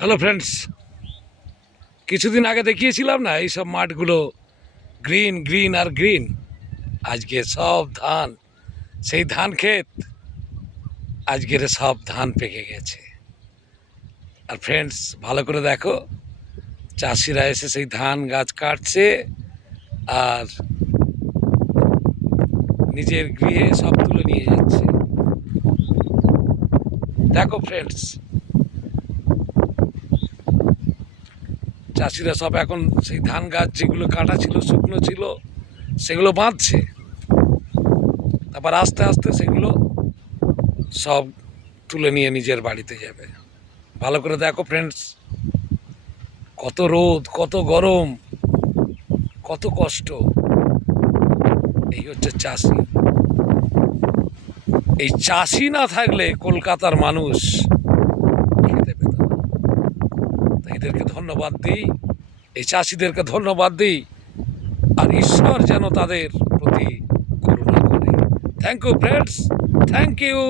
Hello friends, কিছুদিন আগে দেখিয়েছিলাম না এইসব মাঠগুলো গ্রিন গ্রিন আর গ্রিন। আজকে সব ধান, সেই ধান ক্ষেত আজকের সব ধান পেকে গেছে। আর ফ্রেন্ডস, ভালো করে দেখো, চাষিরা এসে সেই ধান গাছ কাটছে আর নিজের গৃহে সব তুলে নিয়ে যাচ্ছে। দেখো ফ্রেন্ডস, চাষিরা সব এখন সেই ধান গাছ যেগুলো কাটা ছিল, শুকনো ছিল, সেগুলো বাঁধছে। তারপর আস্তে আস্তে সেগুলো সব তুলে নিয়ে নিজের বাড়িতে যাবে। ভালো করে দেখো ফ্রেন্ডস, কত রোদ, কত গরম, কত কষ্ট। এই হচ্ছে চাষি। এই চাষি না থাকলে কলকাতার মানুষ খেতে পেত না। তাই এদেরকে ধন্যবাদ দিই, এই চাষিদেরকে ধন্যবাদ দিই, আর ঈশ্বর যেন তাদের প্রতি করুণা করে। Thank you friends, thank you.